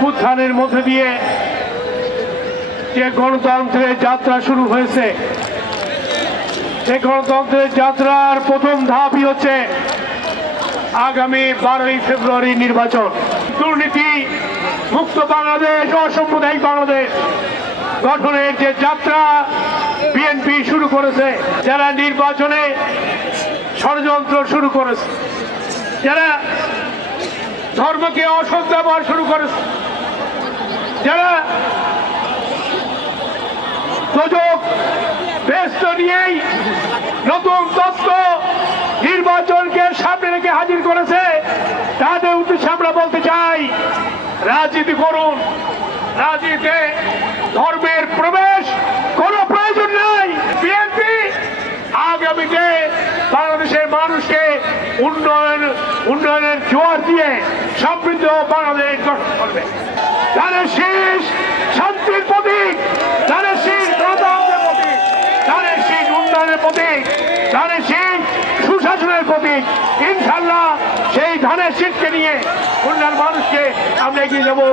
অভ্যুত্থানের মধ্যে দিয়ে যে গণতন্ত্রের যাত্রা শুরু হয়েছে, সেই গণতন্ত্রের যাত্রার প্রথম ধাপই হচ্ছে আগামী 12ই ফেব্রুয়ারি নির্বাচন। দুর্নীতি মুক্ত বাংলাদেশ, অসাম্প্রদায়িক বাংলাদেশ গঠনের যে যাত্রা বিএনপি শুরু করেছে, যারা নির্বাচনে ষড়যন্ত্র শুরু করেছে, যারা ধর্মকে অসৎ ব্যবহার শুরু করেছে, যারা সুযোগ ব্যস্ত নিয়েই নতুন তত্ত্ব নির্বাচনকে সামনে রেখে হাজির করেছে, তাদের উদ্দেশ্যে আমরা বলতে চাই, রাজনীতি করুন, রাজনীতিতে ধর্মের প্রবেশ কোনো প্রয়োজন নাই। বিএনপি আগামীতে বাংলাদেশের মানুষকে উন্নয়নের জোয়ার দিয়ে সমৃদ্ধ বাংলাদেশ গঠন করবে। ধানের শীষ শান্তির প্রতীক, ধানের শীষ গণতন্ত্রের প্রতীক, ধানের শীষ উন্নয়নের প্রতীক, ধানের শীষ সুশাসনের প্রতীক। ইনশাল্লাহ সেই ধানের শীষকে নিয়ে খুলনার মানুষকে আমরা এগিয়ে যাবো।